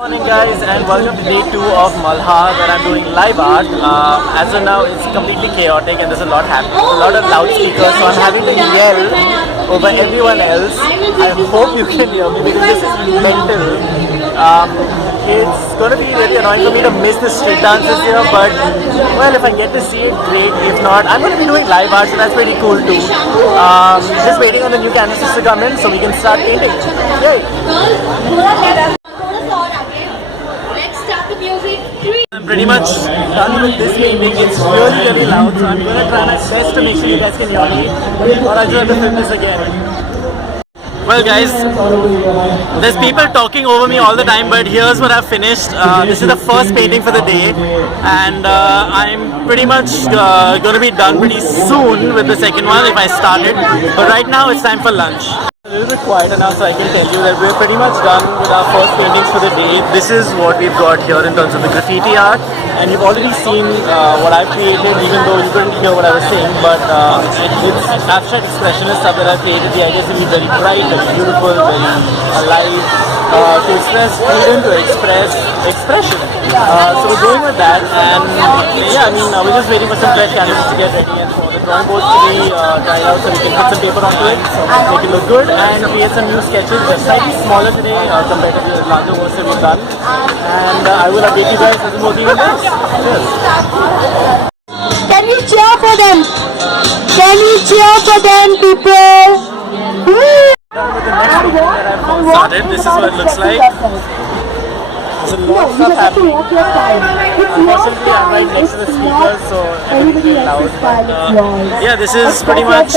Morning guys, and welcome to day 2 of Malhar, where I'm doing live art. As of now it's completely chaotic and there's a lot happening, a lot of loudspeakers, so I'm having to yell over everyone else. I hope you can hear me because this is mental. It's going to be really annoying for me to miss the street dances here, but well, if I get to see it, great. If not, I'm going to be doing live art, so that's pretty cool too. Just waiting on the new canvases to come in so we can start painting. Yay! I'm pretty much done with this painting. It's really loud, so I'm gonna try my best to make sure you guys can hear me, or I'll just have to film this again. Well guys, there's people talking over me all the time, but here's what I've finished. This is the first painting for the day, and I'm pretty much going to be done pretty soon with the second one if I started. But right now it's time for lunch. A little bit quieter now, so I can tell you that we're pretty much done with our first paintings for the day. This is what we've got here in terms of the graffiti art, and you've already seen what I've created, even though you couldn't hear what I was saying. But it's abstract expressionist stuff that I've created. The idea is to be very bright, very beautiful, very alive, to express freedom, to express expression. So we're going with that, and yeah, I mean, we're just waiting for some fresh canvases to get ready and for the drawing boards to be dried out so we can put some paper onto it, make it look good, and create some new sketches. They're slightly smaller today compared to the larger ones that we've done, and I will update you guys as I'm working on this. Cheers. Can you cheer for them? Can you cheer for them, people? Done with the next painting that I've started. This is what it looks like. There's a lot of stuff happening. Unfortunately, I'm right next to the speakers, so everything is loud. But, yeah, this is pretty much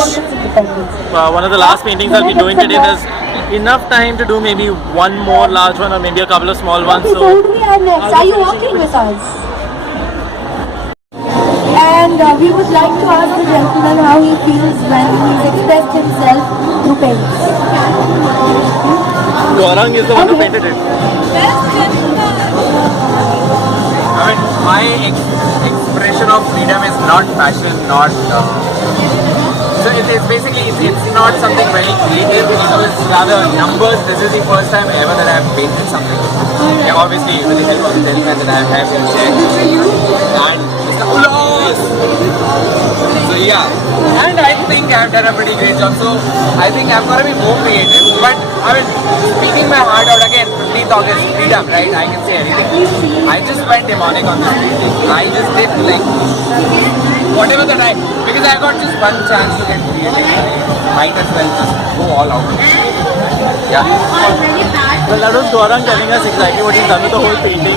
one of the last paintings I'll be doing today. There's enough time to do maybe one more large one or maybe a couple of small ones. So, are you working with us? And we would like to ask the gentleman how he feels when he's expressed himself through paints. Gaurang is the one who painted it. I mean, my expression of freedom is not passion, not... so it's basically, it's not something very creative, it's rather numbers. This is the first time ever that I have painted something. Yeah, obviously with the help of the gentleman that I have here today. And Mr. Ulos! So yeah, and I think I've done a pretty great job. So I think I'm going to be more creative, but I mean, speaking my heart out again, 15th August, freedom, right? I can say anything. I just went demonic on this painting. I just did like whatever that because I got just one chance to get creative. I might as well just go all out. Yeah. Well, that was Gaurang telling us exactly what he's done with the whole painting.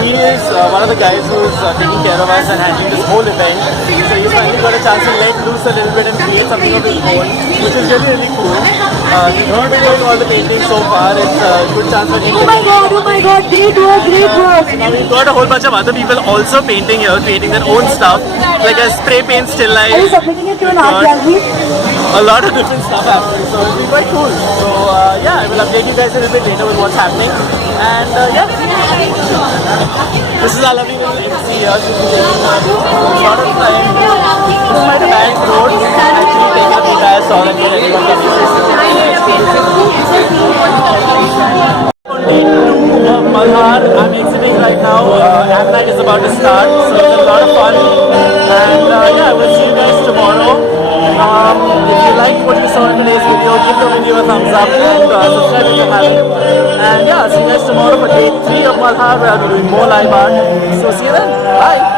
He is one of the guys who's taking care of us and handling this whole event. So he's finally got a chance to let loose a little bit and create something of his own, which is really cool. He's not been doing all the painting so far. It's a good chance for him. Oh my god, great work. Now we've got a whole bunch of other people also painting here, creating their own stuff, like a spray paint still life. Are you submitting it to an art gallery? A lot of different stuff happening, so it'll be quite cool. So yeah, I will update you guys a little bit later with what's happening. And yeah, this is our lovely little MC here. She's been taking a lot of time. This is my bank road. Actually taking up the entire song and get everyone to Malhar. I'm exiting right now. App night is about to start, so it's a lot of fun. And yeah, we'll see you guys tomorrow. If you liked what you saw in today's video, give the video a thumbs up and subscribe if you haven't. And yeah, see you guys tomorrow for day 3 of Malhar, where I'll be doing more live art. So see you then. Bye.